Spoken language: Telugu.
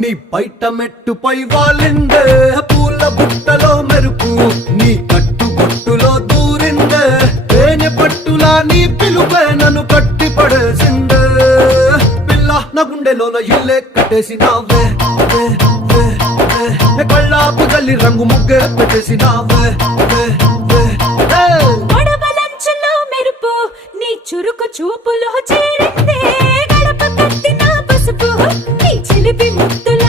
నీ బయట మెట్టుపై వాలిందే పూల బుట్టలో మెరుపు నీ కట్టు బొట్టులో దూరిందే తేనె పట్టులా నీ పిలుపే నన్ను కట్టి పడేసిందే పిల్ల నా గుండెలోన ఇల్లే కట్టేసినావే కళ్ళాపు గల్లి రంగు ముగ్గే పెట్టేసినావే మెరుపు నీ చురుకు చూపులో చేరిందే గడప కట్టిన పసుపు నీ చిలిపి ముద్దులో